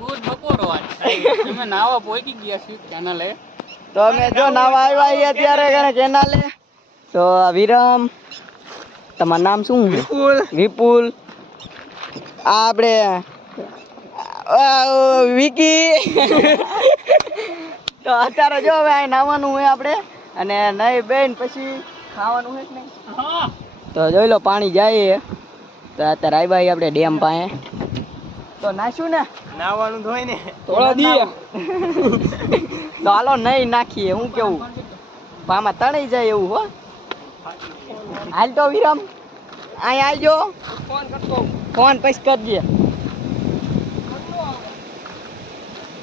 good બપોરો આજ અમે નાવા પહોંચી ગયા છીએ કેનાલે તો અમે જો નાવા આવ્યા છીએ અત્યારે કેનાલે તો વિરમ તમારું નામ શું વિપુલ આ આપણે વિકી તો અત્યારે જો હવે અહીં નાવાનું હોય આપણે અને નહીં બેન પછી ખાવાનું હોય કે નહીં તો જોઈ લો પાણી જાય તો અત્યારે આવ્યા આપણે ડેમ પાસે તો નાખ્યું ને નાવાનું તો હોય ને થોડા દી તો હાલો નહીં નાખીએ હું કેવું આમાં તણાઈ જાય એવું હો હાલ તો વિરમ અહીં આવજો ફોન પછી કરજે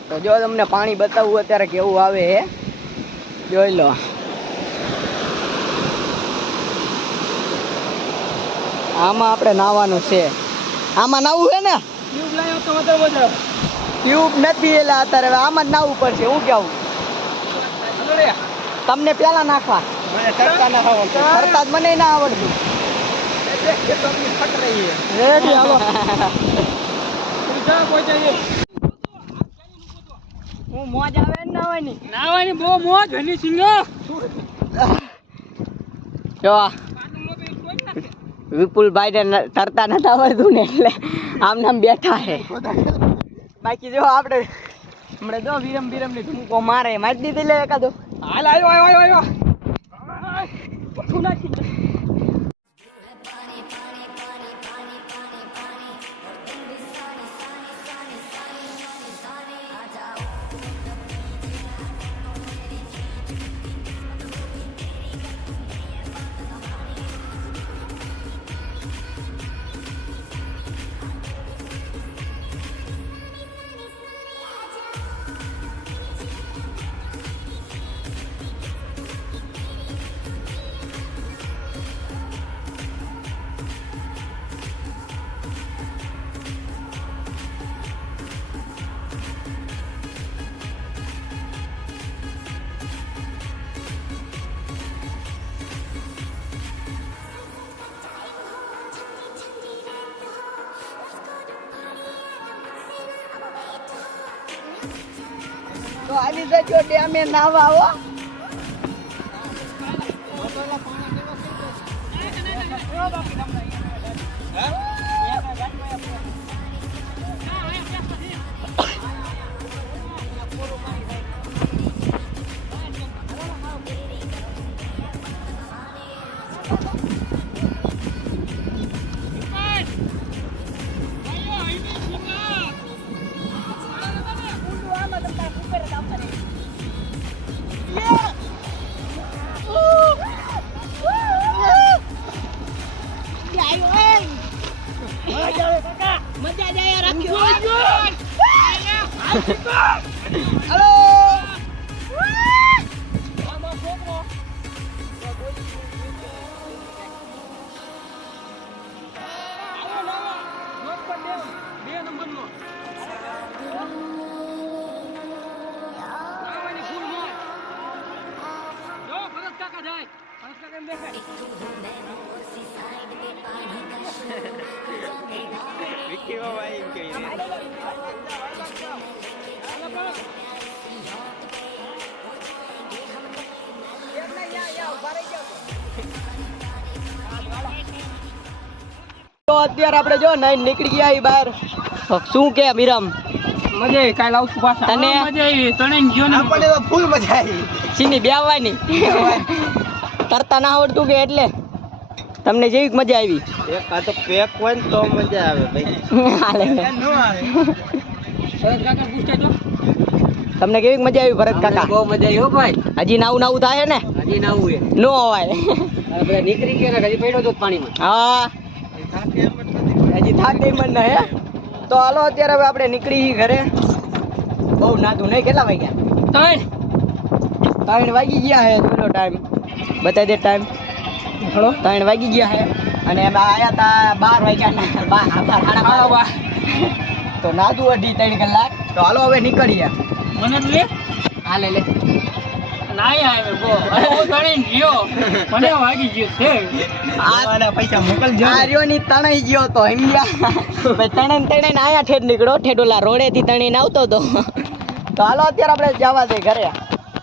તો જો તમને પાણી બતાવવું અત્યારે કેવું આવે હે જોઈ લો આમાં આપણે નાવાનું છે આમાં નાવું છે ને ટ્યુબ નથી એટલે અત્યારે આમાં જ નાવું પડશે હું કેવું તમને પેલા નાખવા તરતા જ મને ના આવડતું રેડી હાલો હું મોજ આવે ને નાવાની બહુ મોજ ઘણી સિંગો જો વિપુલભાઈ ને તરતા નથી આવડતું ને એટલે આમ નામ બેઠા છે બાકી જો આપણે હમણાં જો વિરમ ની ધૂમકો મારે મારી દીધી લે એકાદો હાલ આવ્યો તો આવી જજો ડેમે નાવા આવો તો અત્યારે આપણે જો નહીં નીકળી ગયા બહાર શું કે વિરમ મજા આવી કાલ આવશું પાછા તને મજા આવી તને ગયો ને આપણે તો ફૂલ મજા આવી સીની બેવાની તરતા ના આવડતું કે એટલે તમને જેવી મજા આવી એક આ તો પેક હોય ને તો મજા આવે ભાઈ હાલે નો આવે ભરત કાકા પૂછતા જો તમને કેવી મજા આવી ભરત કાકા બહુ મજા આવી હો ભાઈ હજી નાવું થાય ને હજી નાવું હે નો અવાય આપણે નીકળી ગયા હજી પડ્યો તો પાણીમાં હા હજી થાકે મન હે તો હાલો અત્યારે હવે આપણે નીકળી ઘરે બહુ નાતું નહીં કેટલા વાગ્યા 3 વાગી ગયા હે થોડો ટાઈમ બતાવી દે ટાઈમ થોડો 3 વાગી ગયા હે અને અમે આયા તા 12 વાગ્યા તો નાતું 2.5-3 કલાક તો હાલો હવે નીકળીએ મને લે હા લે નાય આવે બો હું તણી ગયો મને વાગી ગયો છે આના પૈસા મોકલજો આ રહ્યો ની તણાઈ ગયો તો હંગ્યા તણે આયા ઠેડ નીકળો ઠેડોલા રોડે થી તણીને આવતો તો હાલો અત્યારે આપણે જવા દે ઘરે